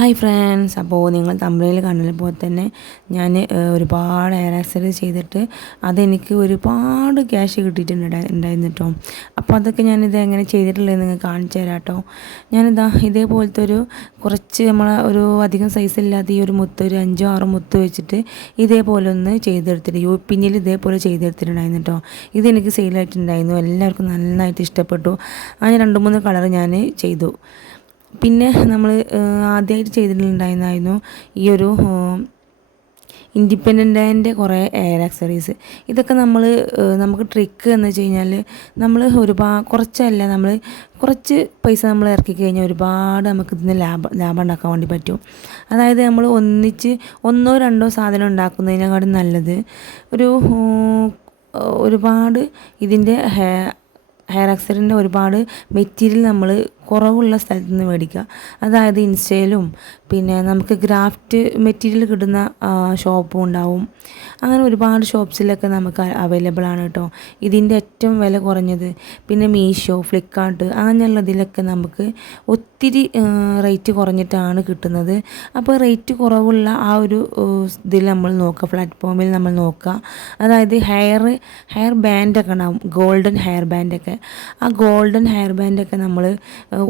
Hi friends അപ്പോൾ നിങ്ങൾ തമിഴിൽ കണ്ടത് പോലെ തന്നെ ഞാൻ ഒരുപാട് എയർ ആക്സസറീസ് ചെയ്തിട്ട് അതെനിക്ക് ഒരുപാട് ക്യാഷ് കിട്ടിയിട്ടുണ്ട് ഉണ്ടായിരുന്നു കേട്ടോ അപ്പോൾ അതൊക്കെ ഞാനിത് എങ്ങനെ ചെയ്തിട്ടുള്ളത് നിങ്ങൾ കാണിച്ചു തരാം കേട്ടോ ഞാനിതാ ഇതേപോലത്തെ ഒരു കുറച്ച് നമ്മൾ ഒരു അധികം സൈസ് ഇല്ലാത്ത ഈ ഒരു മുത്ത് ഒരു അഞ്ചോ ആറോ മുത്ത് വെച്ചിട്ട് ഇതേപോലെ ഒന്ന് ചെയ്തെടുത്തിട്ട് യു പിന്നിൽ ഇതേപോലെ ചെയ്തെടുത്തിട്ടുണ്ടായിരുന്നു കേട്ടോ ഇതെനിക്ക് സെയിലായിട്ടുണ്ടായിരുന്നു എല്ലാവർക്കും നന്നായിട്ട് ഇഷ്ടപ്പെട്ടു. അങ്ങനെ രണ്ട് മൂന്ന് കളർ ഞാൻ ചെയ്തു. പിന്നെ നമ്മൾ ആദ്യമായിട്ട് ചെയ്തിട്ടുണ്ടായിരുന്നായിരുന്നു ഈ ഒരു ഇൻഡിപെൻഡന്റ് കുറേ എയർ ആക്സറീസ് ഇതൊക്കെ നമ്മൾ നമുക്ക് ട്രിക്ക് എന്ന് വെച്ച് കഴിഞ്ഞാൽ നമ്മൾ ഒരുപാട് കുറച്ചല്ല നമ്മൾ കുറച്ച് പൈസ നമ്മൾ ഇറക്കി കഴിഞ്ഞാൽ ഒരുപാട് നമുക്ക് ഇതിന് ലാഭം ലാഭം ഉണ്ടാക്കാൻ വേണ്ടി പറ്റും. അതായത് നമ്മൾ ഒന്നിച്ച് ഒന്നോ രണ്ടോ സാധനം ഉണ്ടാക്കുന്നതിനെക്കാളും നല്ലത് ഒരു ഒരുപാട് ഇതിന്റെ ഹെയർ ആക്സറിന്റെ ഒരുപാട് മെറ്റീരിയൽ നമ്മൾ കുറവുള്ള സ്ഥലത്ത് നിന്ന് മേടിക്കുക. അതായത് ഇൻസ്റ്റയിലും പിന്നെ നമുക്ക് ഗ്രാഫ്റ്റ് മെറ്റീരിയൽ കിട്ടുന്ന ഷോപ്പും ഉണ്ടാവും. അങ്ങനെ ഒരുപാട് ഷോപ്സിലൊക്കെ നമുക്ക് അവൈലബിൾ ആണ് കേട്ടോ. ഇതിന്റെ ഏറ്റവും വില കുറഞ്ഞത് പിന്നെ മീഷോ ഫ്ലിപ്കാർട്ട് അങ്ങനെയുള്ളതിലൊക്കെ നമുക്ക് ഒത്തിരി റേറ്റ് കുറഞ്ഞിട്ടാണ് കിട്ടുന്നത്. അപ്പോൾ റേറ്റ് കുറവുള്ള ആ ഒരു ഇതിൽ നമ്മൾ നോക്കുക. പ്ലാറ്റ്ഫോമിൽ നമ്മൾ നോക്കുക. അതായത് ഹെയർ ഹെയർ ബാൻഡൊക്കെ ഉണ്ടാവും. ഗോൾഡൻ ഹെയർ ബാൻഡൊക്കെ ആ ഗോൾഡൻ ഹെയർ ബാൻഡൊക്കെ നമ്മൾ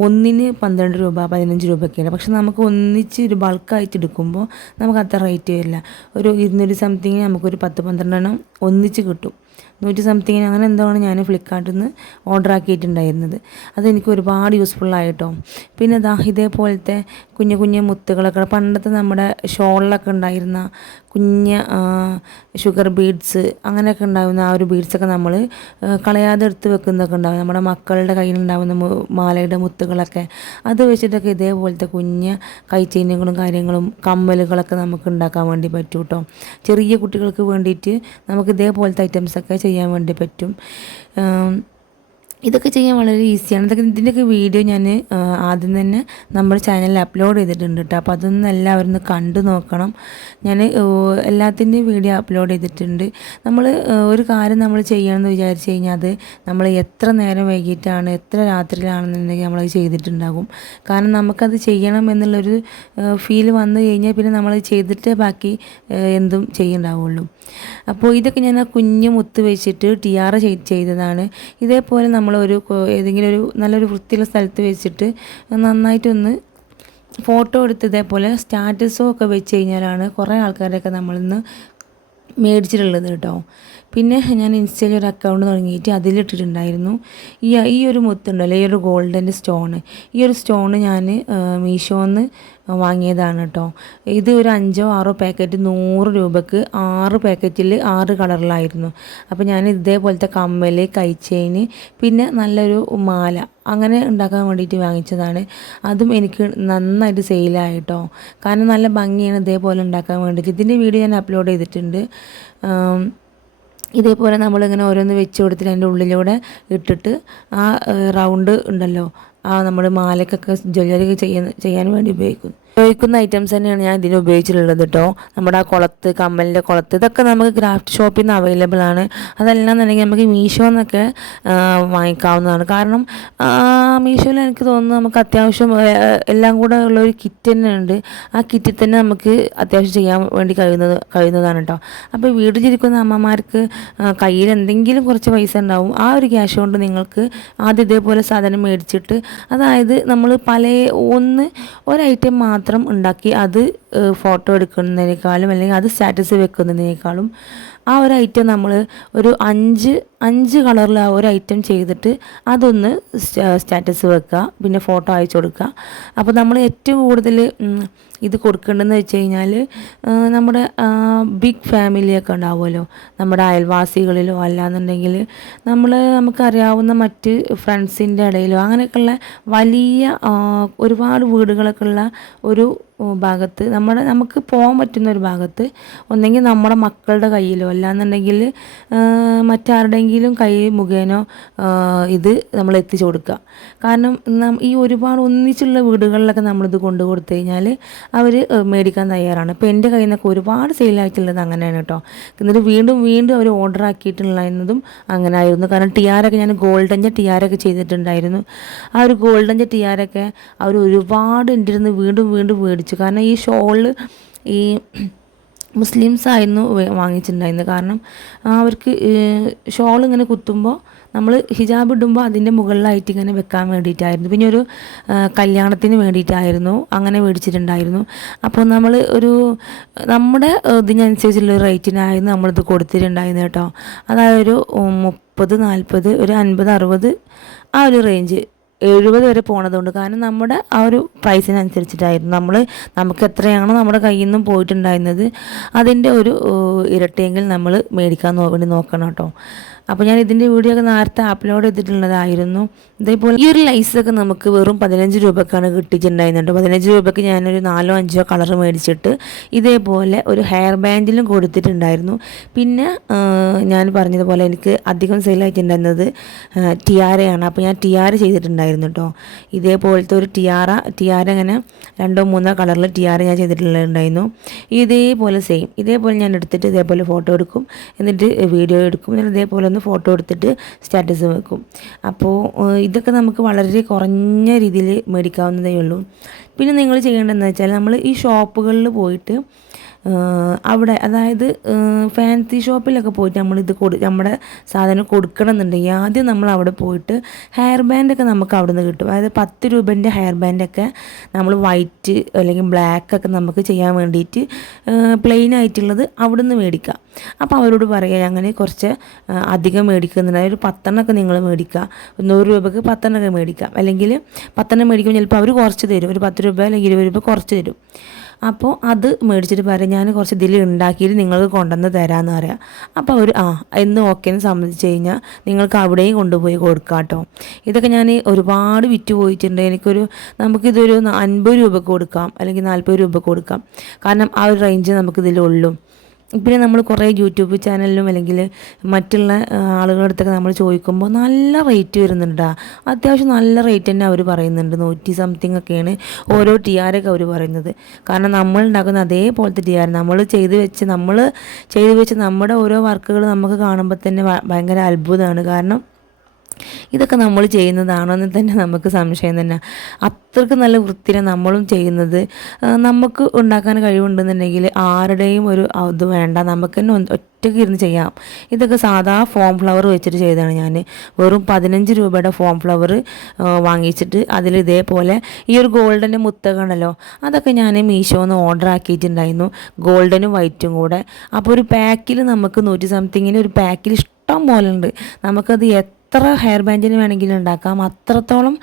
ഒന്നിന് പന്ത്രണ്ട് രൂപ പതിനഞ്ച് രൂപയൊക്കെയാണ് പക്ഷെ നമുക്ക് ഒന്നിച്ച് ഒരു ബൾക്കായിട്ട് എടുക്കുമ്പോൾ നമുക്ക് അത്ര റേറ്റ് വരില്ല ഒരു ഇരുന്നൂറ് സംതിങ് നമുക്കൊരു പത്ത് പന്ത്രണ്ടെണ്ണം ഒന്നിച്ച് കിട്ടും. നൂറ്റി സംതിങ്ങിന് അങ്ങനെ എന്താണ് ഞാൻ ഫ്ലിപ്കാർട്ടിൽ നിന്ന് ഓർഡർ ആക്കിയിട്ടുണ്ടായിരുന്നത്. അതെനിക്ക് ഒരുപാട് യൂസ്ഫുള്ളായിട്ടോ പിന്നെ ദാ ഇതേപോലത്തെ കുഞ്ഞു കുഞ്ഞു മുത്തുകളൊക്കെ പണ്ടത്തെ നമ്മുടെ ഷോളിലൊക്കെ ഉണ്ടായിരുന്ന കുഞ്ഞ ഷുഗർ ബീഡ്സ് അങ്ങനെയൊക്കെ ഉണ്ടാകുന്ന ആ ഒരു ബീഡ്സൊക്കെ നമ്മൾ കളയാതെ എടുത്ത് വെക്കുന്നതൊക്കെ ഉണ്ടാവും. നമ്മുടെ മക്കളുടെ കയ്യിലുണ്ടാകുന്ന മാലയുടെ മുത്തുകളൊക്കെ. അത് വെച്ചിട്ടൊക്കെ ഇതേപോലത്തെ കുഞ്ഞ കൈച്ചെയിനുകളും കാര്യങ്ങളും കമ്മലുകളൊക്കെ നമുക്ക് ഉണ്ടാക്കാൻ വേണ്ടി പറ്റൂട്ടോ. ചെറിയ കുട്ടികൾക്ക് വേണ്ടിയിട്ട് നമുക്ക് ഇതേപോലത്തെ ഐറ്റംസൊക്കെ ചെയ്യാൻ വേണ്ടി പറ്റും. ഇതൊക്കെ ചെയ്യാൻ വളരെ ഈസിയാണ്. ഇതൊക്കെ ഇതിന്റെയൊക്കെ വീഡിയോ ഞാൻ ആദ്യം തന്നെ നമ്മുടെ ചാനലിൽ അപ്ലോഡ് ചെയ്തിട്ടുണ്ട് കേട്ടോ അപ്പോൾ അതൊന്നും എല്ലാവരും കണ്ടു നോക്കണം. ഞാൻ എല്ലാത്തിന്റെയും വീഡിയോ അപ്ലോഡ് ചെയ്തിട്ടുണ്ട്. നമ്മൾ ഒരു കാര്യം നമ്മൾ ചെയ്യണമെന്ന് വിചാരിച്ചു കഴിഞ്ഞാൽ അത് നമ്മൾ എത്ര നേരം വൈകിട്ടാണ് എത്ര രാത്രിയിലാണെന്നുണ്ടെങ്കിൽ നമ്മളത് ചെയ്തിട്ടുണ്ടാകും. കാരണം നമുക്കത് ചെയ്യണം എന്നുള്ളൊരു ഫീൽ വന്നു കഴിഞ്ഞാൽ പിന്നെ നമ്മൾ ചെയ്തിട്ട് ബാക്കി എന്തും ചെയ്യുണ്ടാവുള്ളൂ. അപ്പോൾ ഇതൊക്കെ ഞാൻ ആ കുഞ്ഞു മുത്ത് വെച്ചിട്ട് ടിയാറ ചെയ്തതാണ്. ഇതേപോലെ നമ്മൾ നമ്മളൊരു ഏതെങ്കിലും ഒരു നല്ലൊരു വൃത്തിയുള്ള സ്ഥലത്ത് വെച്ചിട്ട് നന്നായിട്ടൊന്ന് ഫോട്ടോ എടുത്ത് ഇതേപോലെ സ്റ്റാറ്റസോ ഒക്കെ വെച്ച് കഴിഞ്ഞാലാണ് കുറേ ആൾക്കാരൊക്കെ നമ്മളിന്ന് മേടിച്ചിട്ടുള്ളത് കേട്ടോ. പിന്നെ ഞാൻ ഇൻസ്റ്റയിൽ ഒരു അക്കൗണ്ട് തുടങ്ങിയിട്ട് അതിലിട്ടിട്ടുണ്ടായിരുന്നു. ഈ ഈ ഒരു മുത്തുണ്ടല്ലോ ഈ ഒരു ഗോൾഡന്റെ സ്റ്റോണ് ഈ ഒരു സ്റ്റോണ് ഞാൻ മീഷോന്ന് വാങ്ങിയതാണ് കേട്ടോ ഇത് ഒരു അഞ്ചോ ആറോ പാക്കറ്റ് നൂറ് രൂപക്ക് ആറ് പാക്കറ്റിൽ ആറ് കളറിലായിരുന്നു അപ്പോൾ ഞാൻ ഇതേപോലത്തെ കമ്മൽ കൈച്ചെയിന് പിന്നെ നല്ലൊരു മാല അങ്ങനെ ഉണ്ടാക്കാൻ വേണ്ടിയിട്ട് വാങ്ങിച്ചതാണ്. അതും എനിക്ക് നന്നായിട്ട് സെയിലായിട്ടോ കാരണം നല്ല ഭംഗിയാണ് ഇതേപോലെ ഉണ്ടാക്കാൻ വേണ്ടിയിട്ട്. ഇതിന്റെ വീഡിയോ ഞാൻ അപ്ലോഡ് ചെയ്തിട്ടുണ്ട്. ഇതേപോലെ നമ്മളിങ്ങനെ ഓരോന്ന് വെച്ച് കൊടുത്തിട്ട് അതിന്റെ ഉള്ളിലൂടെ ഇട്ടിട്ട് ആ റൗണ്ട് ഉണ്ടല്ലോ. ആ നമ്മൾ മാലക്കൊക്കെ ജ്വല്ലറി ചെയ്യാൻ ചെയ്യാൻ വേണ്ടി ഉപയോഗിക്കുന്നു. ഉപയോഗിക്കുന്ന ഐറ്റംസ് തന്നെയാണ് ഞാൻ ഇതിന് ഉപയോഗിച്ചിട്ടുള്ളത് കേട്ടോ നമ്മുടെ ആ കുളത്ത് കമ്മലിന്റെ കുളത്ത് ഇതൊക്കെ നമുക്ക് ക്രാഫ്റ്റ് ഷോപ്പിൽ നിന്ന് അവൈലബിൾ ആണ്. അതെല്ലാം എന്നുണ്ടെങ്കിൽ നമുക്ക് മീഷോ എന്നൊക്കെ വാങ്ങിക്കാവുന്നതാണ്. കാരണം മീഷോയിൽ എനിക്ക് തോന്നുന്നു നമുക്ക് അത്യാവശ്യം എല്ലാം കൂടെ ഉള്ള ഒരു കിറ്റ് തന്നെ ഉണ്ട് ആ കിറ്റിൽ തന്നെ നമുക്ക് അത്യാവശ്യം ചെയ്യാൻ വേണ്ടി കഴിയുന്നത് കഴിയുന്നതാണ് കേട്ടോ അപ്പോൾ വീട്ടിലിരിക്കുന്ന അമ്മമാർക്ക് കയ്യിൽ എന്തെങ്കിലും കുറച്ച് പൈസ ഉണ്ടാവും. ആ ഒരു ക്യാഷ് കൊണ്ട് നിങ്ങൾക്ക് ആദ്യം ഇതേപോലെ സാധനം മേടിച്ചിട്ട് അതായത് നമ്മൾ പല ഒന്ന് ഒരു ഐറ്റം മാത്രം മാത്രം ഉണ്ടാക്കി അത് ഫോട്ടോ എടുക്കുന്നതിനേക്കാളും അല്ലെങ്കിൽ അത് സ്റ്റാറ്റസ് വെക്കുന്നതിനേക്കാളും ആ ഒരു ഐറ്റം നമ്മൾ ഒരു അഞ്ച് അഞ്ച് കളറിൽ ആ ഒരു ഐറ്റം ചെയ്തിട്ട് അതൊന്ന് സ്റ്റാറ്റസ് വെക്കുക പിന്നെ ഫോട്ടോ അയച്ചു കൊടുക്കുക അപ്പോൾ നമ്മൾ ഏറ്റവും കൂടുതൽ ഇത് കൊടുക്കേണ്ടതെന്ന് വെച്ച് കഴിഞ്ഞാൽ നമ്മുടെ ബിഗ് ഫാമിലിയൊക്കെ ഉണ്ടാവുമല്ലോ. നമ്മുടെ അയൽവാസികളിലോ അല്ലാന്നുണ്ടെങ്കിൽ നമ്മൾ നമുക്കറിയാവുന്ന മറ്റ് ഫ്രണ്ട്സിന്റെ ഇടയിലോ അങ്ങനെയൊക്കെയുള്ള വലിയ ഒരുപാട് വീടുകളൊക്കെ ഉള്ള ഒരു ഭാഗത്ത്. നമ്മുടെ നമുക്ക് പോകാൻ പറ്റുന്ന ഒരു ഭാഗത്ത്. ഒന്നെങ്കിൽ നമ്മുടെ മക്കളുടെ കയ്യിലോ അല്ലാന്നുണ്ടെങ്കിൽ മറ്റാരുടെയെങ്കിലും കൈ മുഖേനോ ഇത് നമ്മൾ എത്തിച്ചു കൊടുക്കുക. കാരണം ഈ ഒരുപാട് ഒന്നിച്ചുള്ള വീടുകളിലൊക്കെ നമ്മളിത് കൊണ്ടു കൊടുത്തു കഴിഞ്ഞാൽ അവർ മേടിക്കാൻ തയ്യാറാണ്. ഇപ്പോൾ എന്റെ കയ്യിൽ നിന്നൊക്കെ ഒരുപാട് സെയിലായിട്ടുള്ളത് അങ്ങനെയാണ് കേട്ടോ. എന്നിട്ട് വീണ്ടും വീണ്ടും അവർ ഓർഡർ ആക്കിയിട്ടുള്ളതും അങ്ങനെ ആയിരുന്നു കാരണം ടിയാരൊക്കെ ഞാൻ ഗോൾഡന്റെ ടിയാരൊക്കെ ചെയ്തിട്ടുണ്ടായിരുന്നു. ആ ഒരു ഗോൾഡന്റെ ടിയാരൊക്കെ അവർ ഒരുപാട് എന്റെ ഇരുന്ന് വീണ്ടും വീണ്ടും മേടിച്ചു ചോദിച്ചു. കാരണം ഈ ഷോൾ ഈ മുസ്ലിംസ് ആയിരുന്നു വാങ്ങിച്ചിട്ടുണ്ടായിരുന്നത്. കാരണം അവർക്ക് ഷോൾ ഇങ്ങനെ കുത്തുമ്പോൾ നമ്മൾ ഹിജാബ് ഇടുമ്പോൾ അതിന്റെ മുകളിലായിട്ട് ഇങ്ങനെ വെക്കാൻ വേണ്ടിയിട്ടായിരുന്നു. പിന്നെ ഒരു കല്യാണത്തിന് വേണ്ടിയിട്ടായിരുന്നു. അങ്ങനെ മേടിച്ചിട്ടുണ്ടായിരുന്നു. അപ്പോൾ നമ്മൾ ഒരു നമ്മുടെ ഇതിനനുസരിച്ചുള്ള റേറ്റിനായിരുന്നു നമ്മളിത് കൊടുത്തിട്ടുണ്ടായിരുന്നു കേട്ടോ. അതായത് ഒരു മുപ്പത് നാൽപ്പത് ഒരു അൻപത് അറുപത് ആ ഒരു റേഞ്ച് എഴുപത് വരെ പോണതുകൊണ്ട് കാരണം നമ്മുടെ ആ ഒരു പ്രൈസിനനുസരിച്ചിട്ടായിരുന്നു നമ്മൾ നമുക്ക് എത്രയാണോ നമ്മുടെ കയ്യിൽ നിന്നും പോയിട്ടുണ്ടായിരുന്നത് അതിന്റെ ഒരു ഇരട്ടിയെങ്കിൽ നമ്മൾ മേടിക്കാൻ വേണ്ടി നോക്കണം കേട്ടോ. അപ്പോൾ ഞാൻ ഇതിന്റെ വീഡിയോ ഒക്കെ നേരത്തെ അപ്ലോഡ് ചെയ്തിട്ടുള്ളതായിരുന്നു. ഇതേപോലെ ഈ ഒരു ലൈസൊക്കെ നമുക്ക് വെറും പതിനഞ്ച് രൂപക്കാണ് കിട്ടിയിട്ടുണ്ടായിരുന്നുണ്ട് പതിനഞ്ച് രൂപയ്ക്ക് ഞാനൊരു നാലോ അഞ്ചോ കളർ മേടിച്ചിട്ട് ഇതേപോലെ ഒരു ഹെയർ ബാൻഡിലും കൊടുത്തിട്ടുണ്ടായിരുന്നു. പിന്നെ ഞാൻ പറഞ്ഞതുപോലെ എനിക്ക് അധികം സെയിലായിട്ടുണ്ടായിരുന്നത് ടിയാരയാണ് അപ്പോൾ ഞാൻ ടിയാര ചെയ്തിട്ടുണ്ടായിരുന്നു കേട്ടോ ഇതേപോലത്തെ ഒരു ടിയാറ ടിയാര അങ്ങനെ രണ്ടോ മൂന്നോ കളറിൽ ടിയാര ഞാൻ ചെയ്തിട്ടുണ്ടായിരുന്നു. ഇതേപോലെ സെയിം ഇതേപോലെ ഞാൻ എടുത്തിട്ട് ഇതേപോലെ ഫോട്ടോ എടുക്കും. എന്നിട്ട് വീഡിയോ എടുക്കും. എന്നിട്ട് ഇതേപോലെ ഒന്ന് ഫോട്ടോ എടുത്തിട്ട് സ്റ്റാറ്റസ് വെക്കും. അപ്പോൾ ഇതൊക്കെ നമുക്ക് വളരെ കുറഞ്ഞ രീതിയിൽ മേടിക്കാവുന്നതേ ഉള്ളൂ. പിന്നെ നിങ്ങൾ ചെയ്യേണ്ടതെന്ന് വെച്ചാൽ നമ്മൾ ഈ ഷോപ്പുകളിൽ പോയിട്ട് അവിടെ അതായത് ഫാൻസി ഷോപ്പിലൊക്കെ പോയിട്ട് നമ്മൾ ഇത് കൊടു നമ്മുടെ സാധനം കൊടുക്കണം എന്നുണ്ടെങ്കിൽ ആദ്യം നമ്മൾ അവിടെ പോയിട്ട് ഹെയർ ബാൻഡൊക്കെ നമുക്ക് അവിടെ നിന്ന് കിട്ടും. അതായത് പത്ത് രൂപേന്റെ ഹെയർ ബാൻഡൊക്കെ നമ്മൾ വൈറ്റ് അല്ലെങ്കിൽ ബ്ലാക്ക് ഒക്കെ നമുക്ക് ചെയ്യാൻ വേണ്ടിയിട്ട് പ്ലെയിൻ ആയിട്ടുള്ളത് അവിടെ നിന്ന് മേടിക്കുക. അപ്പോൾ അവരോട് പറയുക അങ്ങനെ കുറച്ച് അധികം മേടിക്കുന്നുണ്ട്. അതായത് പത്തെണ്ണമൊക്കെ നിങ്ങൾ മേടിക്കുക. നൂറ് രൂപയ്ക്ക് പത്തെണ്ണമൊക്കെ മേടിക്കാം അല്ലെങ്കിൽ പത്തെണ്ണം മേടിക്കുമ്പോൾ ചിലപ്പോൾ അവർ കുറച്ച് തരും. ഒരു പത്ത് രൂപ അല്ലെങ്കിൽ ഇരുപത് രൂപ കുറച്ച് തരും. അപ്പോൾ അത് മേടിച്ചിട്ട് പറയാം ഞാൻ കുറച്ച് ഇതിൽ ഉണ്ടാക്കിയിട്ട് നിങ്ങൾക്ക് കൊണ്ടുവന്ന് തരാമെന്ന് പറയാം. അപ്പോൾ അവർ ആ എന്ന് ഓക്കേന്ന് സമ്മതിച്ച് കഴിഞ്ഞാൽ നിങ്ങൾക്ക് അവിടെയും കൊണ്ടുപോയി കൊടുക്കാം കേട്ടോ ഇതൊക്കെ ഞാൻ ഒരുപാട് വിറ്റ് പോയിട്ടുണ്ട്. എനിക്കൊരു നമുക്കിതൊരു അൻപത് രൂപ കൊടുക്കാം അല്ലെങ്കിൽ നാൽപ്പത് രൂപ കൊടുക്കാം. കാരണം ആ ഒരു റേഞ്ച് നമുക്കിതിലുള്ളൂ പിന്നെ നമ്മൾ കുറേ യൂട്യൂബ് ചാനലിലും അല്ലെങ്കിൽ മറ്റുള്ള ആളുകളുടെ അടുത്തൊക്കെ നമ്മൾ ചോദിക്കുമ്പോൾ നല്ല റേറ്റ് വരുന്നുണ്ട് അത്യാവശ്യം നല്ല റേറ്റ് തന്നെ അവർ പറയുന്നുണ്ട്. നൂറ്റി സംതിങ് ഒക്കെയാണ് ഓരോ ടി ആറൊക്കെ അവർ പറയുന്നത്. കാരണം നമ്മൾ ഉണ്ടാക്കുന്ന അതേപോലത്തെ ടി ആർ നമ്മൾ ചെയ്ത് വെച്ച് നമ്മൾ ചെയ്ത് വെച്ച് നമ്മുടെ ഓരോ വർക്കുകൾ നമുക്ക് കാണുമ്പോൾ തന്നെ ഭയങ്കര അത്ഭുതമാണ്. കാരണം ഇതൊക്കെ നമ്മൾ ചെയ്യുന്നതാണോ എന്ന് തന്നെ നമുക്ക് സംശയം തന്നെ. അത്രയ്ക്ക് നല്ല വൃത്തിയാണ് നമ്മളും ചെയ്യുന്നത്. നമുക്ക് ഉണ്ടാക്കാൻ കഴിവുണ്ടെന്നുണ്ടെങ്കിൽ ആരുടെയും ഒരു ഇത് വേണ്ട. നമുക്ക് തന്നെ ഒറ്റയ്ക്ക് ഇരുന്ന് ചെയ്യാം. ഇതൊക്കെ സാധാ ഫോം ഫ്ലവർ വെച്ചിട്ട് ചെയ്തതാണ് ഞാൻ. വെറും പതിനഞ്ച് രൂപയുടെ ഫോം ഫ്ലവർ വാങ്ങിച്ചിട്ട് അതിൽ ഇതേപോലെ ഈ ഒരു ഗോൾഡന്റെ മുത്തൊക്കെ ഉണ്ടല്ലോ അതൊക്കെ ഞാൻ മീഷോന്ന് ഓർഡർ ആക്കിയിട്ടുണ്ടായിരുന്നു. ഗോൾഡനും വൈറ്റും കൂടെ. അപ്പോൾ ഒരു പാക്കിൽ നമുക്ക് നൂറ്റി സംതിങ്ങിന് ഒരു പാക്കിൽ ഇഷ്ടം പോലെ ഉണ്ട്. നമുക്കത് എത്ര ഹെയർ ബാൻഡിന് വേണമെങ്കിലും ഉണ്ടാക്കാം. അത്രത്തോളം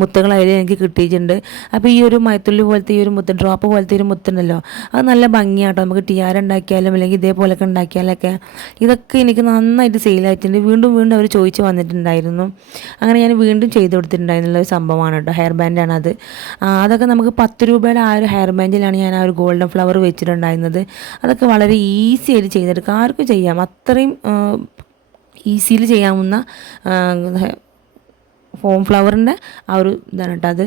മുത്തുകൾ അതിൽ എനിക്ക് കിട്ടിയിട്ടുണ്ട്. അപ്പോൾ ഈ ഒരു മയത്തുള്ളി പോലത്തെ ഈ ഒരു മുത്ത് ഡ്രോപ്പ് പോലത്തെ ഒരു മുത്തുണ്ടല്ലോ അത് നല്ല ഭംഗിയാട്ടോ. നമുക്ക് ടിയാര ഉണ്ടാക്കിയാലും അല്ലെങ്കിൽ ഇതേപോലൊക്കെ ഉണ്ടാക്കിയാലൊക്കെ ഇതൊക്കെ എനിക്ക് നന്നായിട്ട് സെയിലായിട്ടുണ്ട് വീണ്ടും വീണ്ടും അവർ ചോദിച്ച് വന്നിട്ടുണ്ടായിരുന്നു. അങ്ങനെ ഞാൻ വീണ്ടും ചെയ്ത് കൊടുത്തിട്ടുണ്ടായിരുന്നുള്ള ഒരു സംഭവമാണ് കേട്ടോ ഹെയർ ബാൻഡാണ് അത്. അതൊക്കെ നമുക്ക് പത്ത് രൂപയുടെ ആ ഒരു ഹെയർ ബാൻഡിലാണ് ഞാൻ ആ ഒരു ഗോൾഡൻ ഫ്ലവർ വെച്ചിട്ടുണ്ടായിരുന്നത്. അതൊക്കെ വളരെ ഈസി ആയിട്ട് ചെയ്തെടുക്കാം. ആർക്കും ചെയ്യാം. അത്രയും ഈസിയിൽ ചെയ്യാവുന്ന ഫോം ഫ്ലവറിന്റെ ആ ഒരു ഇതാണ് കേട്ടോ അത്.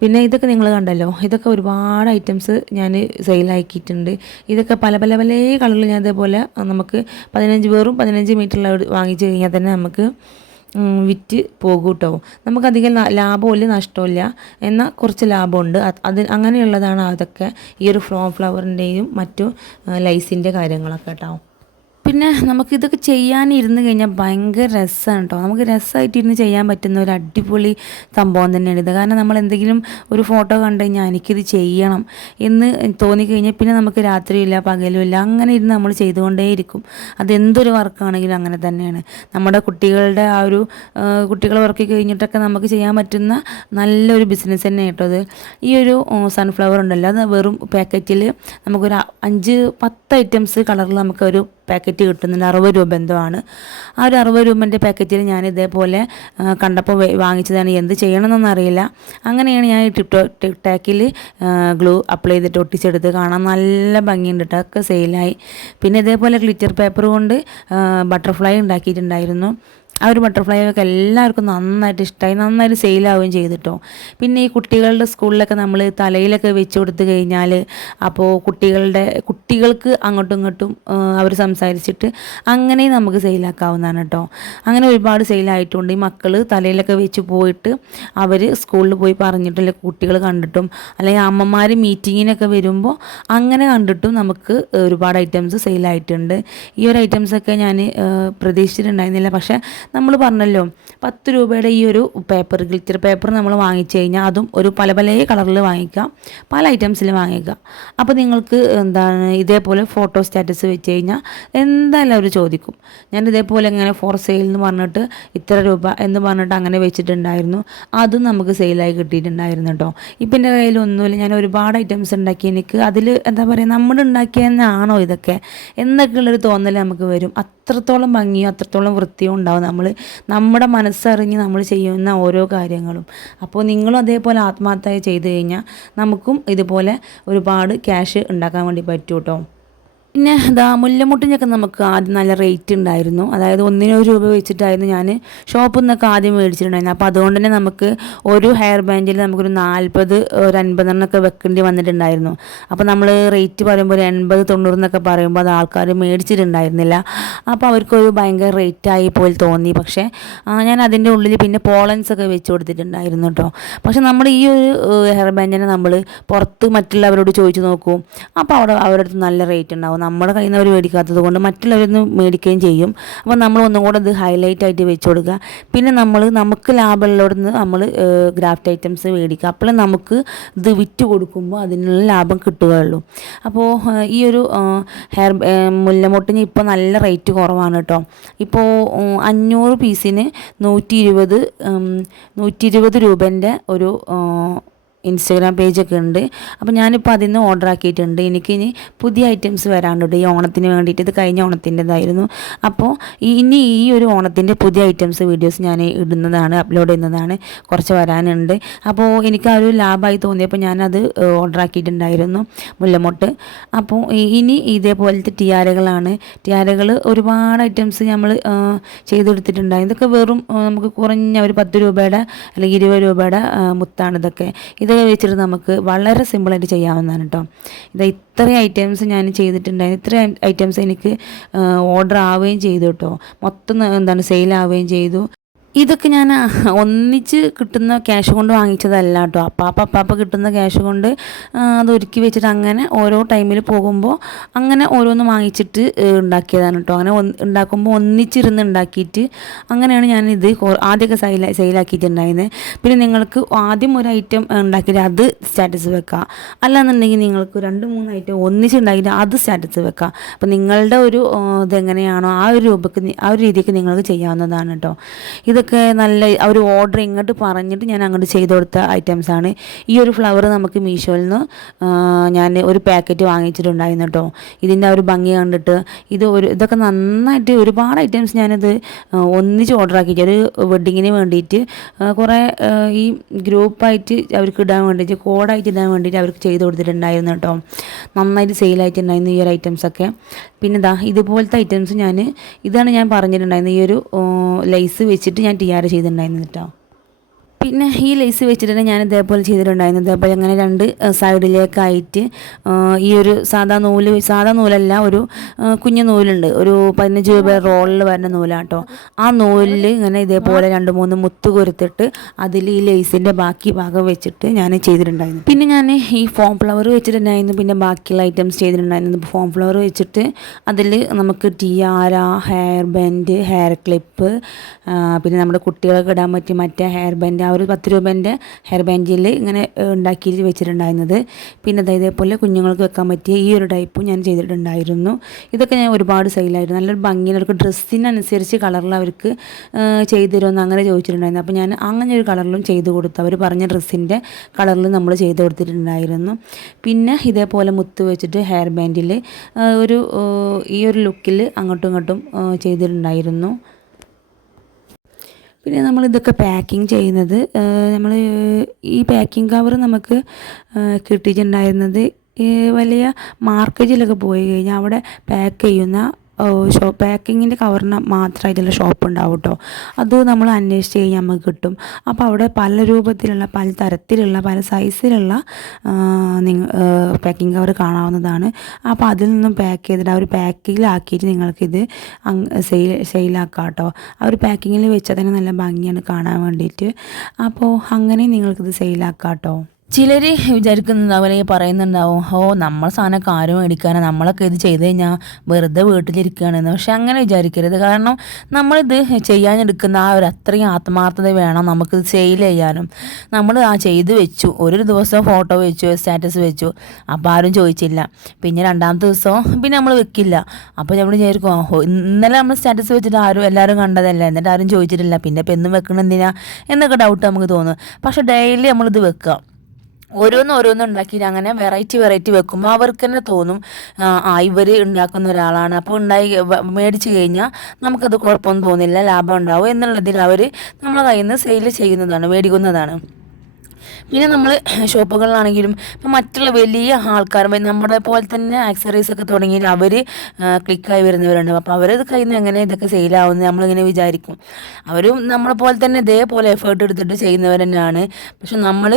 പിന്നെ ഇതൊക്കെ നിങ്ങൾ കണ്ടല്ലോ ഇതൊക്കെ ഒരുപാട് ഐറ്റംസ് ഞാൻ സെയിലാക്കിയിട്ടുണ്ട്. ഇതൊക്കെ പല പല പല കളറിൽ ഞാൻ ഇതേപോലെ നമുക്ക് പതിനഞ്ച് പേറും പതിനഞ്ച് മീറ്ററിൽ വാങ്ങിച്ചു കഴിഞ്ഞാൽ തന്നെ നമുക്ക് വിറ്റ് പോകും കേട്ടോ. നമുക്കധികം ലാഭമില്ല നഷ്ടമില്ല. എന്നാൽ കുറച്ച് ലാഭമുണ്ട്. അത് അങ്ങനെയുള്ളതാണ് അതൊക്കെ ഈ ഒരു ഫ്ലോ ഫ്ലവറിന്റെയും മറ്റു ലൈസിന്റെ കാര്യങ്ങളൊക്കെ കേട്ടോ. പിന്നെ നമുക്കിതൊക്കെ ചെയ്യാനിരുന്ന് കഴിഞ്ഞാൽ ഭയങ്കര രസമാണ് കേട്ടോ നമുക്ക് രസമായിട്ടിരുന്ന് ചെയ്യാൻ പറ്റുന്ന ഒരു അടിപൊളി സംഭവം തന്നെയാണ് ഇത്. കാരണം നമ്മൾ എന്തെങ്കിലും ഒരു ഫോട്ടോ കണ്ടു കഴിഞ്ഞാൽ എനിക്കിത് ചെയ്യണം എന്ന് തോന്നിക്കഴിഞ്ഞാൽ പിന്നെ നമുക്ക് രാത്രിയില്ല പകലുമില്ല അങ്ങനെ ഇരുന്ന് നമ്മൾ ചെയ്തുകൊണ്ടേയിരിക്കും. അതെന്തൊരു വർക്കാണെങ്കിലും അങ്ങനെ തന്നെയാണ്. നമ്മുടെ കുട്ടികളുടെ ആ ഒരു കുട്ടികളെ വർക്ക് കഴിഞ്ഞിട്ടൊക്കെ നമുക്ക് ചെയ്യാൻ പറ്റുന്ന നല്ലൊരു ബിസിനസ് തന്നെയാണ് കേട്ടോ അത് ഈ ഒരു സൺഫ്ലവർ ഉണ്ടല്ലോ അത് വെറും പാക്കറ്റിൽ നമുക്കൊരു അഞ്ച് പത്ത് ഐറ്റംസ് കളറിൽ നമുക്കൊരു പാക്കറ്റ് കിട്ടുന്നുണ്ട്. അറുപത് രൂപ ആണ് ആ ഒരു അറുപത് രൂപന്റെ പാക്കറ്റിൽ ഞാൻ ഇതേപോലെ കണ്ടപ്പോൾ വാങ്ങിച്ചതാണ്. എന്ത് ചെയ്യണമെന്നറിയില്ല അങ്ങനെയാണ് ഞാൻ ഈ ടിപ്ടോ ടിക് ടാക്കിൽ ഗ്ലൂ അപ്ലൈ ചെയ്തിട്ട് ഒട്ടിച്ചെടുത്ത് കാണാൻ നല്ല ഭംഗിയുണ്ട് ടക്ക് സെയിലായി. പിന്നെ ഇതേപോലെ ഗ്ലിറ്റർ പേപ്പർ കൊണ്ട് ബട്ടർഫ്ലൈ ഉണ്ടാക്കിയിട്ടുണ്ടായിരുന്നു. ആ ഒരു ബട്ടർഫ്ലൈ ഒക്കെ എല്ലാവർക്കും നന്നായിട്ട് ഇഷ്ടമായി നന്നായിട്ട് സെയിലാവുകയും ചെയ്തിട്ടോ. പിന്നെ ഈ കുട്ടികളുടെ സ്കൂളിലൊക്കെ നമ്മൾ തലയിലൊക്കെ വെച്ച് കൊടുത്തു കഴിഞ്ഞാൽ അപ്പോൾ കുട്ടികളുടെ കുട്ടികൾക്ക് അങ്ങോട്ടും ഇങ്ങോട്ടും അവർ സംസാരിച്ചിട്ട് അങ്ങനെ നമുക്ക് സെയിലാക്കാവുന്നതാണ് കേട്ടോ അങ്ങനെ ഒരുപാട് സെയിലായിട്ടുണ്ട്. ഈ മക്കൾ തലയിലൊക്കെ വെച്ച് പോയിട്ട് അവർ സ്കൂളിൽ പോയി പറഞ്ഞിട്ടില്ല കുട്ടികൾ കണ്ടിട്ടും അല്ലെങ്കിൽ അമ്മമാർ മീറ്റിങ്ങിനൊക്കെ വരുമ്പോൾ അങ്ങനെ കണ്ടിട്ടും നമുക്ക് ഒരുപാട് ഐറ്റംസ് സെയിലായിട്ടുണ്ട്. ഈ ഒരു ഐറ്റംസൊക്കെ ഞാൻ പ്രതീക്ഷിച്ചിട്ടുണ്ടായിരുന്നില്ല. പക്ഷേ നമ്മൾ പറഞ്ഞല്ലോ പത്ത് രൂപയുടെ ഈ ഒരു പേപ്പർ ഗ്ലിറ്റർ പേപ്പർ നമ്മൾ വാങ്ങിച്ചു കഴിഞ്ഞാൽ അതും ഒരു പല പല കളറിൽ വാങ്ങിക്കാം പല ഐറ്റംസിൽ വാങ്ങിക്കാം. അപ്പോൾ നിങ്ങൾക്ക് എന്താണ് ഇതേപോലെ ഫോട്ടോ സ്റ്റാറ്റസ് വെച്ച് കഴിഞ്ഞാൽ എന്തായാലും അവർ ചോദിക്കും. ഞാൻ ഇതേപോലെ ഇങ്ങനെ ഫോർ സെയിൽ എന്ന് പറഞ്ഞിട്ട് ഇത്ര രൂപ എന്ന് പറഞ്ഞിട്ട് അങ്ങനെ വെച്ചിട്ടുണ്ടായിരുന്നു. അതും നമുക്ക് സെയിലായി കിട്ടിയിട്ടുണ്ടായിരുന്നു കേട്ടോ ഇപ്പം എന്റെ കയ്യിൽ ഒന്നുമില്ല. ഞാൻ ഒരുപാട് ഐറ്റംസ് ഉണ്ടാക്കി. എനിക്ക് അതിൽ എന്താ പറയുക നമ്മൾ ഉണ്ടാക്കിയെന്നാണോ ഇതൊക്കെ? എന്നൊക്കെയുള്ളൊരു തോന്നൽ നമുക്ക് വരും. അത്രത്തോളം ഭംഗിയോ അത്രത്തോളം വൃത്തിയോ ഉണ്ടാവും നമ്മൾ നമ്മുടെ മനസ്സറിഞ്ഞ് നമ്മൾ ചെയ്യുന്ന ഓരോ കാര്യങ്ങളും. അപ്പോൾ നിങ്ങളും അതേപോലെ ആത്മാർത്ഥമായി ചെയ്തു കഴിഞ്ഞാൽ നമുക്കും ഇതുപോലെ ഒരുപാട് ക്യാഷ് ഉണ്ടാക്കാൻ വേണ്ടി പറ്റും കേട്ടോ പിന്നെ ഇതാ മുല്ലമുട്ടിനൊക്കെ നമുക്ക് ആദ്യം നല്ല റേറ്റ് ഉണ്ടായിരുന്നു. അതായത് ഒന്നിന് ഒരു രൂപ വെച്ചിട്ടായിരുന്നു ഞാൻ ഷോപ്പിൽ നിന്നൊക്കെ ആദ്യം മേടിച്ചിട്ടുണ്ടായിരുന്നു. അപ്പോൾ അതുകൊണ്ട് തന്നെ നമുക്ക് ഒരു ഹെയർ ബാൻഡിൽ നമുക്കൊരു നാൽപ്പത് ഒരു അൻപതെണ്ണൊക്കെ വെക്കേണ്ടി വന്നിട്ടുണ്ടായിരുന്നു. അപ്പോൾ നമ്മൾ റേറ്റ് പറയുമ്പോൾ ഒരു എൺപത് തൊണ്ണൂറ് എന്നൊക്കെ പറയുമ്പോൾ അത് ആൾക്കാർ മേടിച്ചിട്ടുണ്ടായിരുന്നില്ല. അപ്പോൾ അവർക്കൊരു ഭയങ്കര റേറ്റായി പോലെ തോന്നി. പക്ഷേ ഞാൻ അതിന്റെ ഉള്ളിൽ പിന്നെ പോളൻസ് ഒക്കെ വെച്ച് കൊടുത്തിട്ടുണ്ടായിരുന്നു കേട്ടോ പക്ഷേ നമ്മൾ ഈ ഒരു ഹെയർ ബാൻഡിനെ നമ്മൾ പുറത്ത് മറ്റുള്ളവരോട് ചോദിച്ചു നോക്കും. അപ്പോൾ അവിടെ അവരുടെ നല്ല റേറ്റ് ഉണ്ടാവും. നമ്മുടെ കയ്യിൽ നിന്ന് അവർ മേടിക്കാത്തത് കൊണ്ട് മറ്റുള്ളവരൊന്ന് മേടിക്കുകയും ചെയ്യും. അപ്പോൾ നമ്മൾ ഒന്നും കൂടെ ഇത് ഹൈലൈറ്റ് ആയിട്ട് വെച്ച് കൊടുക്കുക. പിന്നെ നമ്മൾ നമുക്ക് ലാഭമുള്ളവിടുന്ന് നമ്മൾ ഗ്രാഫ്റ്റ് ഐറ്റംസ് മേടിക്കുക. അപ്പോൾ നമുക്ക് ഇത് വിറ്റ് കൊടുക്കുമ്പോൾ അതിനുള്ള ലാഭം കിട്ടുകയുള്ളൂ. അപ്പോൾ ഈ ഒരു ഹെയർ മുല്ലമൊട്ടിന് ഇപ്പോൾ നല്ല റേറ്റ് കുറവാണ് കേട്ടോ. ഇപ്പോൾ അഞ്ഞൂറ് പീസിന് നൂറ്റി ഇരുപത് നൂറ്റി ഇരുപത് രൂപേന്റെ ഒരു ഇൻസ്റ്റഗ്രാം പേജൊക്കെ ഉണ്ട്. അപ്പോൾ ഞാനിപ്പോൾ അതിൽ നിന്ന് ഓർഡർ ആക്കിയിട്ടുണ്ട്. എനിക്ക് ഇനി പുതിയ ഐറ്റംസ് വരാനുണ്ട്. ഈ ഓണത്തിന് വേണ്ടിയിട്ട്. ഇത് കഴിഞ്ഞ ഓണത്തിന്റെതായിരുന്നു. അപ്പോൾ ഇനി ഈ ഒരു ഓണത്തിന്റെ പുതിയ ഐറ്റംസ് വീഡിയോസ് ഞാൻ ഇടുന്നതാണ് അപ്ലോഡ് ചെയ്യുന്നതാണ്. കുറച്ച് വരാനുണ്ട്. അപ്പോൾ എനിക്ക് ആ ഒരു ലാഭമായി തോന്നിയപ്പോൾ ഞാനത് ഓർഡർ ആക്കിയിട്ടുണ്ടായിരുന്നു മുല്ലമൊട്ട്. അപ്പോൾ ഇനി ഇതേപോലത്തെ ടിയാരകളാണ്. ടിയാരകൾ ഒരുപാട് ഐറ്റംസ് നമ്മൾ ചെയ്തെടുത്തിട്ടുണ്ടായി. ഇതൊക്കെ വെറും നമുക്ക് കുറഞ്ഞ ഒരു പത്ത് രൂപയുടെ അല്ലെങ്കിൽ ഇരുപത് രൂപയുടെ മുത്താണ് ഇതൊക്കെ. ഇത് വെച്ചിട്ട് നമുക്ക് വളരെ സിമ്പിളായിട്ട് ചെയ്യാവുന്നതാണ് കേട്ടോ ഇത് ഇത്രയും ഐറ്റംസ് ഞാൻ ചെയ്തിട്ടുണ്ടായിരുന്നു. ഇത്രയും ഐറ്റംസ് എനിക്ക് ഓർഡർ ആവുകയും ചെയ്തു കേട്ടോ മൊത്തം എന്താണ് സെയിൽ ആവുകയും ചെയ്തു. ഇതൊക്കെ ഞാൻ ഒന്നിച്ച് കിട്ടുന്ന ക്യാഷ് കൊണ്ട് വാങ്ങിച്ചതല്ല കേട്ടോ അപ്പാപ്പ അപ്പാപ്പ കിട്ടുന്ന ക്യാഷ് കൊണ്ട് അത് ഒരുക്കി വെച്ചിട്ട് അങ്ങനെ ഓരോ ടൈമിൽ പോകുമ്പോൾ അങ്ങനെ ഓരോന്ന് വാങ്ങിച്ചിട്ട് ഉണ്ടാക്കിയതാണ് കേട്ടോ അങ്ങനെ ഉണ്ടാക്കുമ്പോൾ ഒന്നിച്ചിരുന്ന് ഉണ്ടാക്കിയിട്ട് അങ്ങനെയാണ് ഞാനിത് ആദ്യമൊക്കെ സെയിൽ സെയിലാക്കിയിട്ടുണ്ടായിരുന്നത് പിന്നെ നിങ്ങൾക്ക് ആദ്യം ഒരു ഐറ്റം ഉണ്ടാക്കിയിട്ട് അത് സ്റ്റാറ്റസ് വെക്കുക അല്ലാന്നുണ്ടെങ്കിൽ നിങ്ങൾക്ക് രണ്ട് മൂന്ന് ഐറ്റം ഒന്നിച്ചുണ്ടാക്കിയിട്ട് അത് സ്റ്റാറ്റസ് വെക്കുക അപ്പോൾ നിങ്ങളുടെ ഒരു ഇതെങ്ങനെയാണോ ആ ഒരു രൂപക്ക് ആ ഒരു രീതിക്ക് നിങ്ങൾക്ക് ചെയ്യാവുന്നതാണ് കേട്ടോ ഇതൊക്കെ ഇതൊക്കെ നല്ല ഒരു ഓർഡർ ഇങ്ങോട്ട് പറഞ്ഞിട്ട് ഞാൻ അങ്ങോട്ട് ചെയ്ത് കൊടുത്ത ഐറ്റംസാണ് ഈ ഒരു ഫ്ലവർ നമുക്ക് മീഷോയിൽ നിന്ന് ഞാൻ ഒരു പാക്കറ്റ് വാങ്ങിച്ചിട്ടുണ്ടായിരുന്നു കേട്ടോ. ഇതിന്റെ ഒരു ഭംഗി കണ്ടിട്ട് ഇത് ഒരു ഇതൊക്കെ നന്നായിട്ട് ഒരുപാട് ഐറ്റംസ് ഞാനിത് ഒന്നിച്ച് ഓർഡർ ആക്കി ഒരു വെഡ്ഡിങ്ങിന് വേണ്ടിയിട്ട് കുറേ ഈ ഗ്രൂപ്പായിട്ട് അവർക്ക് ഇടാൻ വേണ്ടിയിട്ട് കോഡായിട്ട് ഇടാൻ വേണ്ടിയിട്ട് അവർക്ക് ചെയ്ത് കൊടുത്തിട്ടുണ്ടായിരുന്നു കേട്ടോ. നന്നായിട്ട് സെയിലായിട്ടുണ്ടായിരുന്നു ഈ ഒരു ഐറ്റംസൊക്കെ പിന്നെ ഇതാ ഇതുപോലത്തെ ഐറ്റംസ് ഞാൻ ഇതാണ് ഞാൻ പറഞ്ഞിട്ടുണ്ടായിരുന്നത്. ഈ ഒരു ലൈസ് വെച്ചിട്ട് ഞാൻ ടി ആർ ചെയ്തിട്ടുണ്ടായിരുന്നു കേട്ടോ പിന്നെ ഈ ലേസ് വെച്ചിട്ട് ഞാൻ ഇതേപോലെ ചെയ്തിട്ടുണ്ടായിരുന്നു. ഇതേപോലെ അങ്ങനെ രണ്ട് സൈഡിലേക്കായിട്ട് ഈ ഒരു സാധാ നൂൽ സാധാ നൂലല്ല ഒരു കുഞ്ഞു നൂലുണ്ട്. ഒരു പതിനഞ്ച് രൂപ റോളിൽ വരുന്ന നൂലാട്ടോ. ആ നൂലിൽ ഇങ്ങനെ ഇതേപോലെ രണ്ട് മൂന്ന് മുത്ത് കൊരുത്തിട്ട് അതിൽ ഈ ലേസിന്റെ ബാക്കി ഭാഗം വെച്ചിട്ട് ഞാൻ ചെയ്തിട്ടുണ്ടായിരുന്നു. പിന്നെ ഞാൻ ഈ ഫോം ഫ്ലവർ വെച്ചിട്ടുണ്ടായിരുന്നു. പിന്നെ ബാക്കിയുള്ള ഐറ്റംസ് ചെയ്തിട്ടുണ്ടായിരുന്നു. ഫോം ഫ്ലവർ വെച്ചിട്ട് അതിൽ നമുക്ക് tiara hair band hair clip പിന്നെ നമ്മുടെ കുട്ടികൾക്ക് ഇടാൻ പറ്റിയ മറ്റേ ഹെയർ ബാൻഡ് ആ ഒരു പത്ത് രൂപേന്റെ ഹെയർ ബാൻഡിൽ ഇങ്ങനെ ഉണ്ടാക്കി വെച്ചിട്ടുണ്ടായിരുന്നത്. പിന്നെ ഇതേപോലെ കുഞ്ഞുങ്ങൾക്ക് വെക്കാൻ പറ്റിയ ഈ ഒരു ടൈപ്പും ഞാൻ ചെയ്തിട്ടുണ്ടായിരുന്നു. ഇതൊക്കെ ഞാൻ ഒരുപാട് സെയിലായിരുന്നു നല്ലൊരു ഭംഗിയിൽ അവർക്ക് ഡ്രസ്സിനനുസരിച്ച് കളറിൽ അവർക്ക് ചെയ്തു തരുമെന്ന് അങ്ങനെ ചോദിച്ചിട്ടുണ്ടായിരുന്നു. അപ്പോൾ ഞാൻ അങ്ങനെ ഒരു കളറിലും ചെയ്ത് കൊടുത്തു. അവർ പറഞ്ഞ ഡ്രസ്സിന്റെ കളറിൽ നമ്മൾ ചെയ്ത് കൊടുത്തിട്ടുണ്ടായിരുന്നു. പിന്നെ ഇതേപോലെ മുത്ത് വെച്ചിട്ട് ഹെയർ ബാൻഡിൽ ഒരു ഈ ഒരു ലുക്കിൽ അങ്ങോട്ടും ഇങ്ങോട്ടും ചെയ്തിട്ടുണ്ടായിരുന്നു. പിന്നെ നമ്മൾ ഇതൊക്കെ പാക്കിങ് ചെയ്യുന്നത് നമ്മൾ ഈ പാക്കിംഗ് കവർ നമുക്ക് കിട്ടിയിട്ടുണ്ടായിരുന്നത് വലിയ മാർക്കറ്റിലൊക്കെ പോയി കഴിഞ്ഞാൽ അവിടെ പാക്ക് ചെയ്യുന്ന ഷോ പാക്കിങ്ങിന്റെ കവറിന് മാത്രം ഇതിൽ ഷോപ്പ് ഉണ്ടാവും കേട്ടോ അത് നമ്മൾ അന്വേഷിച്ച് കഴിഞ്ഞാൽ നമുക്ക് കിട്ടും. അപ്പോൾ അവിടെ പല രൂപത്തിലുള്ള പല തരത്തിലുള്ള പല സൈസിലുള്ള പാക്കിംഗ് കവർ കാണാവുന്നതാണ്. അപ്പോൾ അതിൽ നിന്നും പാക്ക് ചെയ്തിട്ട് ആ ഒരു പാക്കിങ്ങിലാക്കിയിട്ട് നിങ്ങൾക്കിത് സെയിൽ സെയിലാക്കാം കേട്ടോ ആ ഒരു പാക്കിങ്ങിൽ വെച്ചാൽ തന്നെ നല്ല ഭംഗിയാണ് കാണാൻ വേണ്ടിയിട്ട്. അപ്പോൾ അങ്ങനെ നിങ്ങൾക്കിത് സെയിലാക്കാം കേട്ടോ ചിലർ വിചാരിക്കുന്നുണ്ടാവും അല്ലെങ്കിൽ പറയുന്നുണ്ടാവും ഓ നമ്മൾ സാധനമൊക്കെ ആരും മേടിക്കാനാണ് നമ്മളൊക്കെ ഇത് ചെയ്ത് കഴിഞ്ഞാൽ വെറുതെ വീട്ടിലിരിക്കുകയാണെന്ന്. പക്ഷെ അങ്ങനെ വിചാരിക്കരുത്. കാരണം നമ്മളിത് ചെയ്യാനെടുക്കുന്ന ആ ഒരു അത്രയും ആത്മാർത്ഥത വേണം നമുക്കിത് സെയിൽ ചെയ്യാനും. നമ്മൾ ആ ചെയ്ത് വെച്ചു ഒരു ദിവസം ഫോട്ടോ വെച്ചു സ്റ്റാറ്റസ് വെച്ചു അപ്പോൾ ആരും ചോദിച്ചില്ല. പിന്നെ രണ്ടാമത്തെ ദിവസം പിന്നെ നമ്മൾ വെക്കില്ല. അപ്പോൾ നമ്മൾ വിചാരിക്കും ഇന്നലെ നമ്മൾ സ്റ്റാറ്റസ് വെച്ചിട്ട് ആരും എല്ലാവരും കണ്ടതല്ല എന്നിട്ട് ആരും ചോദിച്ചിട്ടില്ല. പിന്നെ ഇപ്പം എന്നും വെക്കണം എന്തിനാ? എന്നൊക്കെ ഡൗട്ട് നമുക്ക് തോന്നും. പക്ഷേ ഡെയിലി നമ്മളിത് വെക്കുക. ഓരോന്ന് ഓരോന്ന് ഉണ്ടാക്കിയിട്ട് അങ്ങനെ വെറൈറ്റി വെറൈറ്റി വെക്കുമ്പോൾ അവർക്ക് തന്നെ തോന്നും ആ ഇവർ ഉണ്ടാക്കുന്ന ഒരാളാണ്. അപ്പോൾ ഉണ്ടായി മേടിച്ചു കഴിഞ്ഞാൽ നമുക്കത് കുഴപ്പമൊന്നും തോന്നില്ല ലാഭം ഉണ്ടാവും എന്നുള്ളതിൽ അവർ നമ്മളെ കയ്യിൽ നിന്ന് സെയിൽ ചെയ്യുന്നതാണ് മേടിക്കുന്നതാണ്. പിന്നെ നമ്മൾ ഷോപ്പുകളിലാണെങ്കിലും ഇപ്പം മറ്റുള്ള വലിയ ആൾക്കാർ നമ്മുടെ പോലെ തന്നെ ആക്സറീസ് ഒക്കെ തുടങ്ങി അവർ ക്ലിക്കായി വരുന്നവരുണ്ട്. അപ്പോൾ അവരത് നിന്ന് എങ്ങനെ ഇതൊക്കെ സെയിലാവുന്നത് നമ്മളിങ്ങനെ വിചാരിക്കും. അവരും നമ്മളെ പോലെ തന്നെ ഇതേപോലെ എഫേർട്ട് എടുത്തിട്ട് ചെയ്യുന്നവർ തന്നെയാണ്. പക്ഷെ നമ്മൾ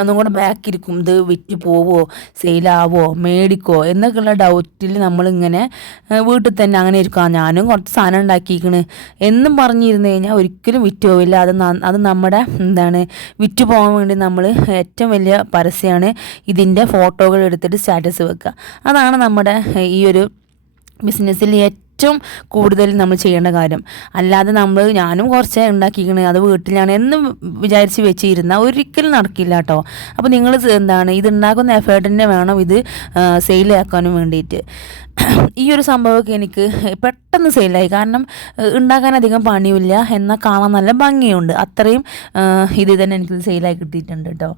ഒന്നും കൂടെ ബാക്കിരിക്കും ഇത് വിറ്റ് പോവോ സെയിലാവോ മേടിക്കോ എന്നൊക്കെയുള്ള ഡൗട്ടിൽ നമ്മളിങ്ങനെ വീട്ടിൽ തന്നെ അങ്ങനെ ഇരിക്കുക ഞാനും കുറച്ച് സാധനം ഉണ്ടാക്കിയിരിക്കണ് എന്നും പറഞ്ഞിരുന്നു കഴിഞ്ഞാൽ ഒരിക്കലും വിറ്റ് പോവില്ല. അത് അത് നമ്മുടെ എന്താണ് വിറ്റ് പോകാൻ വേണ്ടി നമ്മൾ ഏറ്റവും വലിയ പരസ്യമാണ് ഇതിന്റെ ഫോട്ടോകൾ എടുത്തിട്ട് സ്റ്റാറ്റസ് വെക്കുക. അതാണ് നമ്മുടെ ഈ ഒരു ബിസിനസ്സിൽ ഏറ്റവും കൂടുതൽ നമ്മൾ ചെയ്യേണ്ട കാര്യം. അല്ലാതെ നമ്മൾ ഞാനും കുറച്ച് ഉണ്ടാക്കിക്കണേ അത് വീട്ടിലാണ് എന്ന് വിചാരിച്ച് വെച്ചിരുന്ന ഒരിക്കലും നടക്കില്ല കേട്ടോ അപ്പോൾ നിങ്ങൾ എന്താണ് ഇത് ഉണ്ടാക്കുന്ന എഫേർട്ടിനെ വേണം ഇത് സെയിലാക്കാനും വേണ്ടിയിട്ട്. ഈ ഒരു സംഭവമൊക്കെ എനിക്ക് പെട്ടെന്ന് സെയിലായി. കാരണം ഉണ്ടാക്കാൻ അധികം പണിയില്ല എന്നാൽ കാണാൻ നല്ല ഭംഗിയുണ്ട്. അത്രയും ഇത് തന്നെ എനിക്ക് സെയിലായി കിട്ടിയിട്ടുണ്ട് കേട്ടോ.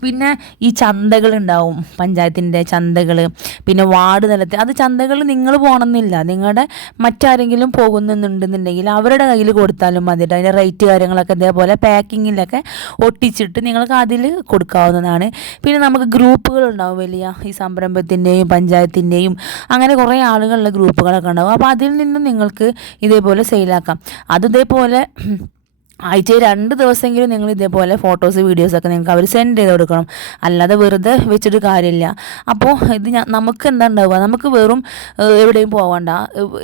പിന്നെ ഈ ചന്തകൾ ഉണ്ടാവും പഞ്ചായത്തിന്റെ ചന്തകൾ പിന്നെ വാർഡ് തലത്തിൽ അത് ചന്തകൾ നിങ്ങൾ പോകണമെന്നില്ല. നിങ്ങളുടെ മറ്റാരെങ്കിലും പോകുന്നുണ്ടെന്നുണ്ടെങ്കിൽ അവരുടെ കയ്യിൽ കൊടുത്താലും മതി കേട്ടോ. അതിന്റെ റേറ്റ് കാര്യങ്ങളൊക്കെ ഇതേപോലെ പാക്കിങ്ങിലൊക്കെ ഒട്ടിച്ചിട്ട് നിങ്ങൾക്ക് അതിൽ കൊടുക്കാവുന്നതാണ്. പിന്നെ നമുക്ക് ഗ്രൂപ്പുകൾ ഉണ്ടാവും വലിയ. ഈ സംരംഭത്തിന്റെയും പഞ്ചായത്തിന്റെയും. അങ്ങനെ കുറേ ആളുകളുള്ള ഗ്രൂപ്പുകളൊക്കെ ഉണ്ടാവും. അപ്പോൾ അതിൽ നിന്ന് നിങ്ങൾക്ക് ഇതേപോലെ സെയിലാക്കാം അത് ആഴ്ചയിൽ രണ്ട് ദിവസമെങ്കിലും നിങ്ങൾ ഇതേപോലെ ഫോട്ടോസ് വീഡിയോസൊക്കെ നിങ്ങൾക്ക് അവർ സെൻഡ് ചെയ്ത് കൊടുക്കണം. അല്ലാതെ വെറുതെ വെച്ചിട്ട് കാര്യമില്ല. അപ്പോൾ ഇത് നമുക്ക് എന്താ ഉണ്ടാവുക? നമുക്ക് വെറും എവിടെയും പോകണ്ട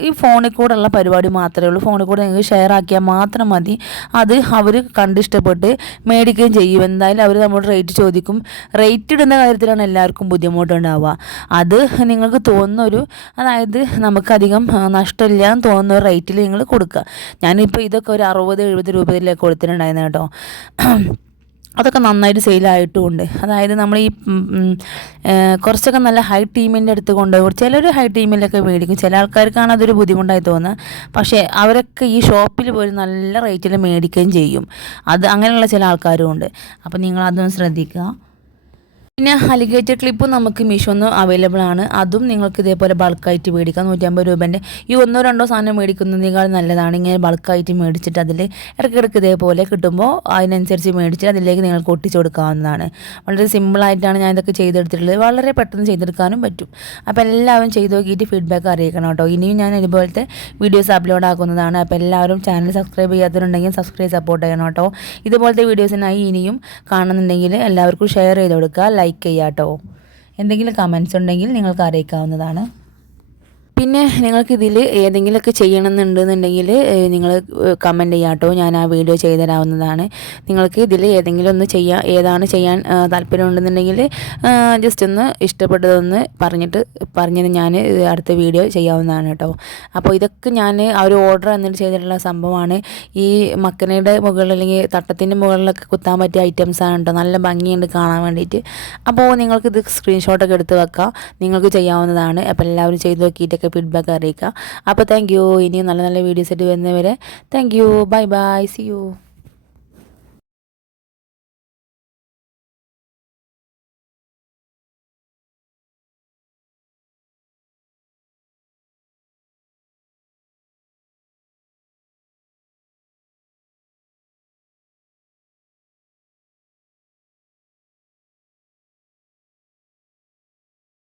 ഈ ഫോണിൽ കൂടെ ഉള്ള പരിപാടി മാത്രമേ ഉള്ളൂ. ഫോണിൽ കൂടെ നിങ്ങൾക്ക് ഷെയർ ആക്കിയാൽ മാത്രം മതി. അത് അവർ കണ്ടിഷ്ടപ്പെട്ട് മേടിക്കുകയും ചെയ്യും. എന്തായാലും അവർ നമ്മളോട് റേറ്റ് ചോദിക്കും. റേറ്റ് ഇടുന്ന കാര്യത്തിലാണ് എല്ലാവർക്കും ബുദ്ധിമുട്ടുണ്ടാവുക. അത് നിങ്ങൾക്ക് തോന്നുന്ന ഒരു അതായത് നമുക്കധികം നഷ്ടമില്ല എന്ന് തോന്നുന്ന റേറ്റിൽ നിങ്ങൾ കൊടുക്കുക. ഞാനിപ്പോൾ ഇതൊക്കെ ഒരു അറുപത് എഴുപത് രൂപയിലൊക്കെ കൊടുത്തിട്ടുണ്ടായിരുന്നു കേട്ടോ. അതൊക്കെ നന്നായിട്ട് സെയിലായിട്ടുമുണ്ട് അതായത് നമ്മൾ ഈ കുറച്ചൊക്കെ നല്ല ഹൈ ടീമിന്റെ അടുത്ത് കൊണ്ടുപോയി. ചിലർ ഹൈ ടീമിലൊക്കെ മേടിക്കും. ചില ആൾക്കാർക്കാണ് അതൊരു ബുദ്ധിമുട്ടായി തോന്നുന്നത് പക്ഷേ അവരൊക്കെ ഈ ഷോപ്പിൽ പോയി നല്ല റേറ്റിൽ മേടിക്കുകയും ചെയ്യും. അത് അങ്ങനെയുള്ള ചില ആൾക്കാരും ഉണ്ട്. അപ്പോൾ നിങ്ങൾ അതൊന്ന് ശ്രദ്ധിക്കുക. പിന്നെ അലിഗേറ്റർ ക്ലിപ്പ് നമുക്ക് മീഷോന്ന് അവൈലബിൾ ആണ്. അതും നിങ്ങൾക്ക് ഇതേപോലെ ബൾക്കായിട്ട് മേടിക്കാം. നൂറ്റമ്പത് രൂപേന്റെ ഈ ഒന്നോ രണ്ടോ സാധനം മേടിക്കുന്നതിനേക്കാൾ നല്ലതാണ്. ഇങ്ങനെ ബൾക്കായിട്ട് മേടിച്ചിട്ട് അതിൽ ഇടയ്ക്കിടയ്ക്ക് ഇതേപോലെ കിട്ടുമ്പോൾ അതിനനുസരിച്ച് മേടിച്ചിട്ട് അതിലേക്ക് നിങ്ങൾക്ക് ഒട്ടിച്ച് കൊടുക്കാവുന്നതാണ്. വളരെ സിമ്പിളായിട്ടാണ് ഞാൻ ഇതൊക്കെ ചെയ്തെടുത്തിട്ടുള്ളത്. വളരെ പെട്ടെന്ന് ചെയ്തെടുക്കാനും പറ്റും. അപ്പോൾ എല്ലാവരും ചെയ്ത് നോക്കിയിട്ട് ഫീഡ്ബാക്ക് അറിയിക്കണം കേട്ടോ. ഇനിയും ഞാൻ ഇതുപോലത്തെ വീഡിയോസ് അപ്ലോഡ് ആക്കുന്നതാണ്. അപ്പോൾ എല്ലാവരും ചാനൽ സബ്സ്ക്രൈബ് ചെയ്യാത്തവരുണ്ടെങ്കിൽ സബ്സ്ക്രൈബ് സപ്പോർട്ട് ചെയ്യണം കേട്ടോ. ഇതുപോലത്തെ വീഡിയോസിനായി ഇനിയും കാണുന്നുണ്ടെങ്കിൽ എല്ലാവർക്കും ഷെയർ ചെയ്ത് കൊടുക്കുക. ലൈക്ക് ചെയ്യുക കേട്ടോ എന്തെങ്കിലും കമൻസ് ഉണ്ടെങ്കിൽ നിങ്ങൾക്ക് അറിയിക്കാവുന്നതാണ്. പിന്നെ നിങ്ങൾക്ക് ഇതിൽ ഏതെങ്കിലുമൊക്കെ ചെയ്യണമെന്നുണ്ടെന്നുണ്ടെങ്കിൽ നിങ്ങൾ കമന്റ് ചെയ്യാം കേട്ടോ ഞാൻ ആ വീഡിയോ ചെയ്തു തരാവുന്നതാണ് നിങ്ങൾക്ക് ഇതിൽ ഏതെങ്കിലും ഒന്ന് ചെയ്യാൻ ഏതാണ് ചെയ്യാൻ താല്പര്യമുണ്ടെന്നുണ്ടെങ്കിൽ ജസ്റ്റ് ഒന്ന് ഇഷ്ടപ്പെട്ടതൊന്ന് പറഞ്ഞിട്ട് പറഞ്ഞത് ഞാൻ അടുത്ത വീഡിയോ ചെയ്യാവുന്നതാണ് കേട്ടോ. അപ്പോൾ ഇതൊക്കെ ഞാൻ ആ ഒരു ഓർഡർ എന്നിട്ട് ചെയ്തിട്ടുള്ള സംഭവമാണ്. ഈ മക്കനയുടെ മുകളിൽ അല്ലെങ്കിൽ തട്ടത്തിന്റെ മുകളിലൊക്കെ കുത്താൻ പറ്റിയ ഐറ്റംസ് ആണ് കേട്ടോ. നല്ല ഭംഗിയുണ്ട് കാണാൻ വേണ്ടിയിട്ട്. അപ്പോൾ നിങ്ങൾക്കിത് സ്ക്രീൻഷോട്ടൊക്കെ എടുത്ത് വെക്കാം. നിങ്ങൾക്ക് ചെയ്യാവുന്നതാണ്. അപ്പോൾ എല്ലാവരും ചെയ്ത് നോക്കിയിട്ടൊക്കെ ഫീഡ്ബാക്ക് അറിയിക്കാം അപ്പോൾ താങ്ക് യു ഇനിയും നല്ല നല്ല വീഡിയോസ് ആയിട്ട് വരുന്നവരെ thank you bye bye see you